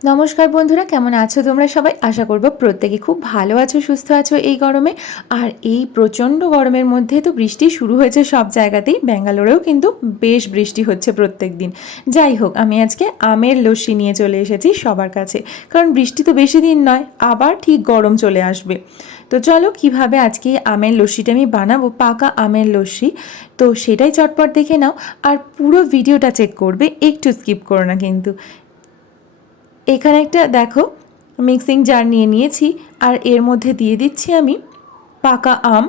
নমস্কার বন্ধুরা, কেমন আছো তোমরা সবাই? আশা করব প্রত্যেকে খুব ভালো আছো, সুস্থ আছো এই গরমে। আর এই প্রচণ্ড গরমের মধ্যে তো বৃষ্টি শুরু হয়েছে সব জায়গাতেই, ব্যাঙ্গালোরেও কিন্তু বেশ বৃষ্টি হচ্ছে প্রত্যেক দিন। যাই হোক, আমি আজকে আমের লস্যি নিয়ে চলে এসেছি সবার কাছে, কারণ বৃষ্টি তো বেশি দিন নয়, আবার ঠিক গরম চলে আসবে। তো চলো কিভাবে আজকে এই আমের লস্যিটা আমি বানাবো, পাকা আমের লস্যি, তো সেটাই চটপট দেখে নাও। আর পুরো ভিডিওটা চেক করবে, একটু স্কিপ করো না কিন্তু। এখানে একটা দেখো মিক্সিং জার নিয়ে নিয়েছি, আর এর মধ্যে দিয়ে দিচ্ছি আমি পাকা আম।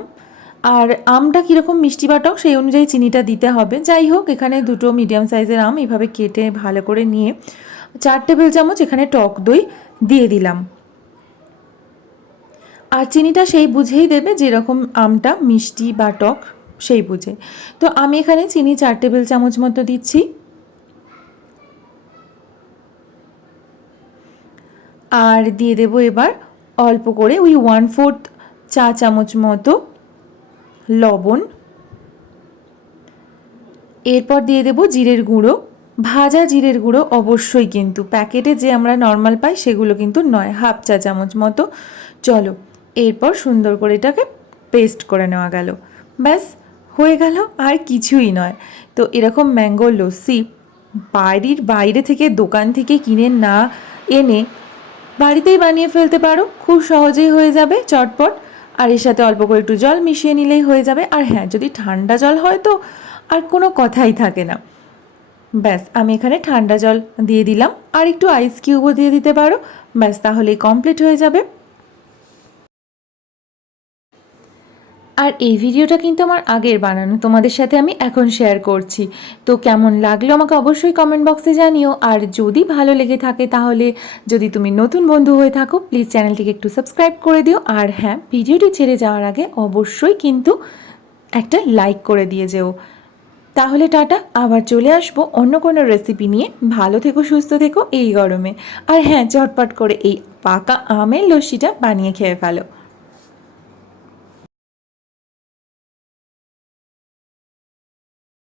আর আমটা কীরকম মিষ্টি বা টক সেই অনুযায়ী চিনিটা দিতে হবে। যাই হোক, এখানে দুটো মিডিয়াম সাইজের আম এভাবে কেটে ভালো করে নিয়ে 4 টেবিল চামচ এখানে টক দই দিয়ে দিলাম। আর চিনিটা সেই বুঝেই দেবে, যেরকম আমটা মিষ্টি বা টক সেই বুঝে। তো আমি এখানে চিনি 4 টেবিল চামচ মতো দিচ্ছি। আর দিয়ে দেবো এবার অল্প করে ওই 1/4 চা চামচ মতো লবণ। এরপর দিয়ে দেবো জিরের গুঁড়ো, ভাজা জিরের গুঁড়ো অবশ্যই, কিন্তু প্যাকেটে যে আমরা নর্মাল পাই সেগুলো কিন্তু নয়, 1/2 চা চামচ মতো। চলো, এরপর সুন্দর করে এটাকে পেস্ট করে নেওয়া গেল। ব্যাস হয়ে গেল, আর কিছুই নয়। তো এরকম ম্যাঙ্গো লস্যি বাইরে থেকে, দোকান থেকে কিনে না এনে বাড়িতেই বানিয়ে ফেলতে পারো, খুব সহজেই হয়ে যাবে, চটপট। আর এর সাথে অল্প করে একটু জল মিশিয়ে নিলেই হয়ে যাবে। আর হ্যাঁ, যদি ঠান্ডা জল হয় তো আর কোনো কথাই থাকে না। ব্যাস, আমি এখানে ঠান্ডা জল দিয়ে দিলাম, আর একটু আইস কিউবও দিয়ে দিতে পারো। ব্যাস, তাহলেই কমপ্লিট হয়ে যাবে। আর এই ভিডিওটা কিন্তু আমার আগের বানানো, তোমাদের সাথে আমি এখন শেয়ার করছি। তো কেমন লাগলো আমাকে অবশ্যই কমেন্ট বক্সে জানিও। আর যদি ভালো লেগে থাকে, তাহলে যদি তুমি নতুন বন্ধু হয়ে থাকো, প্লিজ চ্যানেলটিকে একটু সাবস্ক্রাইব করে দিও। আর হ্যাঁ, ভিডিওটি ছেড়ে যাওয়ার আগে অবশ্যই কিন্তু একটা লাইক করে দিয়ে যেও। তাহলে টাটা, আবার চলে আসবো অন্য কোনো রেসিপি নিয়ে। ভালো থেকো, সুস্থ থেকো এই গরমে। আর হ্যাঁ, চটপট করে এই পাকা আমের লস্যিটা বানিয়ে খেয়ে ফেলো।